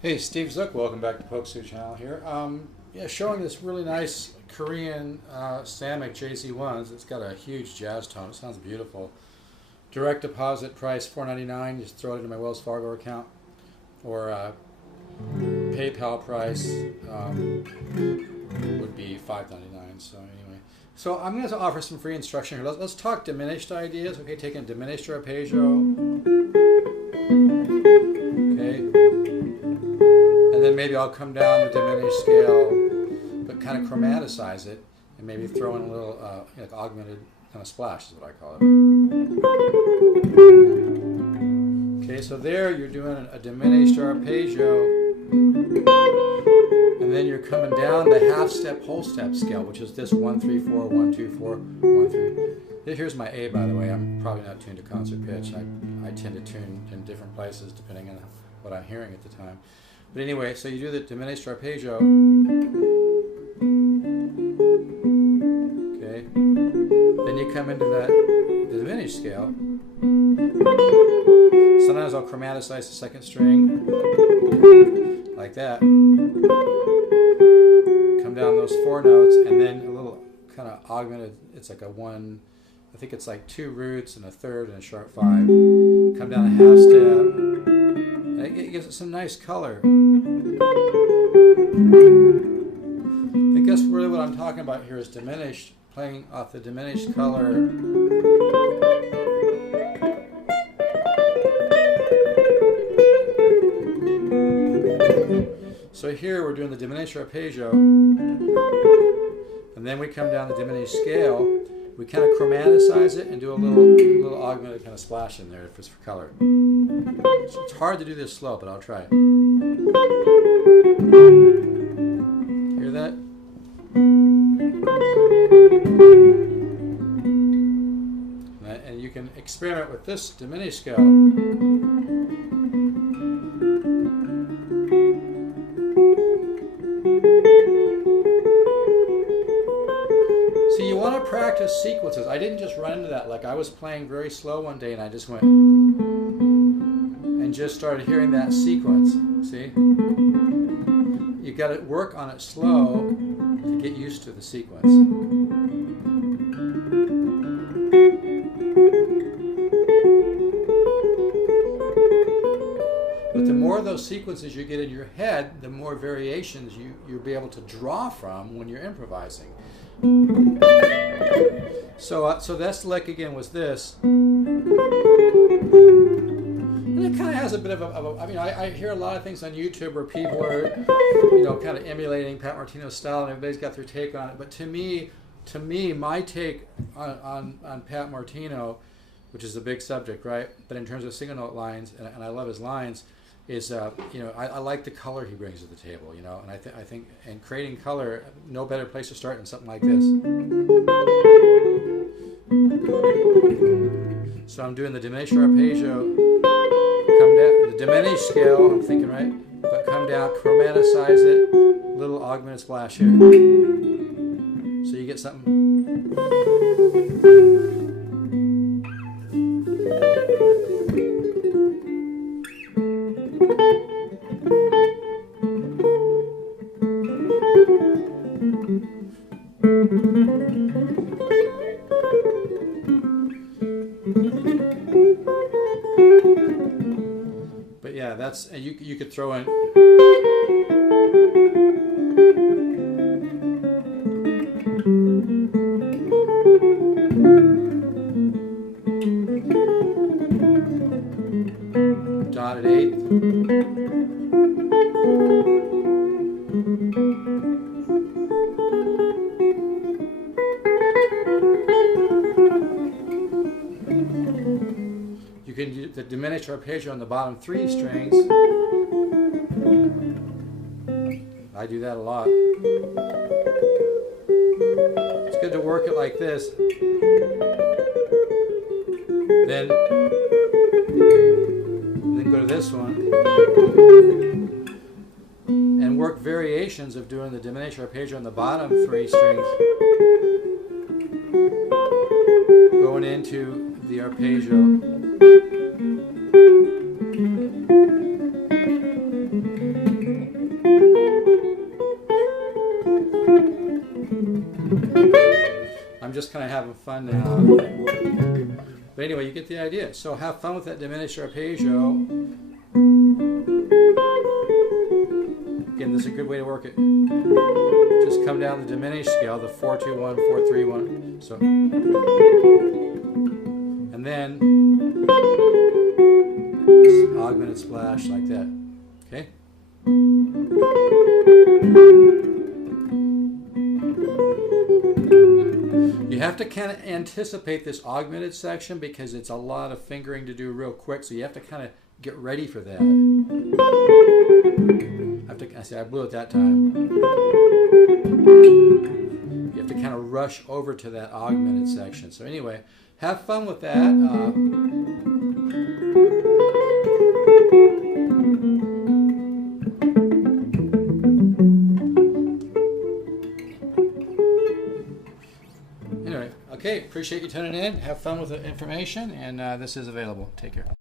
Hey, Steve Zook, welcome back to Poksu channel here. Showing this really nice Korean Samick JZ1s. It's got a huge jazz tone. It sounds beautiful. Direct deposit price $4.99. Just throw it into my Wells Fargo account. Or PayPal price would be $5.99. So anyway, so I'm going to offer some free instruction here. Let's talk diminished ideas. Okay, taking diminished arpeggio. Okay. And then maybe I'll come down the diminished scale, but kind of chromatize it, and maybe throw in a little like augmented kind of splash is what I call it. Okay, so there you're doing a diminished arpeggio, and then you're coming down the half step, whole step scale, which is this 1, 3, 4, 1, 2, 4, 1, 3. Here's my A, by the way. I'm probably not tuned to concert pitch. I tend to tune in different places depending on what I'm hearing at the time. But anyway, so you do the diminished arpeggio. Okay. Then you come into the diminished scale. Sometimes I'll chromatize the second string like that. Come down those 4 notes, and then a little kind of augmented. It's like a 1. I think it's like 2 roots and a third and a sharp 5. Come down a half step. It gives it some nice color. I think that's really what I'm talking about here is diminished, playing off the diminished color. So here we're doing the diminished arpeggio, and then we come down the diminished scale. We kind of chromatize it and do a little augmented kind of splash in there if it's for color. So it's hard to do this slow, but I'll try it. Hear that? And you can experiment with this diminished scale. See, you want to practice sequences. I didn't just run into that. Like I was playing very slow one day and I just went and just started hearing that sequence. See? You got to work on it slow to get used to the sequence. But the more of those sequences you get in your head, the more variations you'll be able to draw from when you're improvising. So that's lick again was this. And it kind of has a bit of I mean, I hear a lot of things on YouTube where people are, kind of emulating Pat Martino's style, and everybody's got their take on it. But to me, my take on Pat Martino, which is a big subject, right? But in terms of single note lines, and I love his lines, is I like the color he brings to the table, and I think and creating color, no better place to start than something like this. So I'm doing the diminished arpeggio, come down the diminished scale. I'm thinking right, but come down, chromatize it, little augmented splash here. So you get something. But yeah, that's, and you could throw in. Dotted eighth. You can do the diminished arpeggio on the bottom 3 strings. I do that a lot. It's good to work it like this. Then go to this one and work variations of doing the diminished arpeggio on the bottom 3 strings, going into the arpeggio. just kind of having fun now. But anyway, you get the idea. So have fun with that diminished arpeggio. Again, this is a good way to work it. Just come down the diminished scale, the 4-2-1, 4-3-1. So, and then augmented splash like that. Okay. You have to kind of anticipate this augmented section because it's a lot of fingering to do real quick. So you have to kind of get ready for that. I blew it that time. You have to kind of rush over to that augmented section. So anyway, have fun with that. Anyway, okay, appreciate you tuning in. Have fun with the information, and this is available. Take care.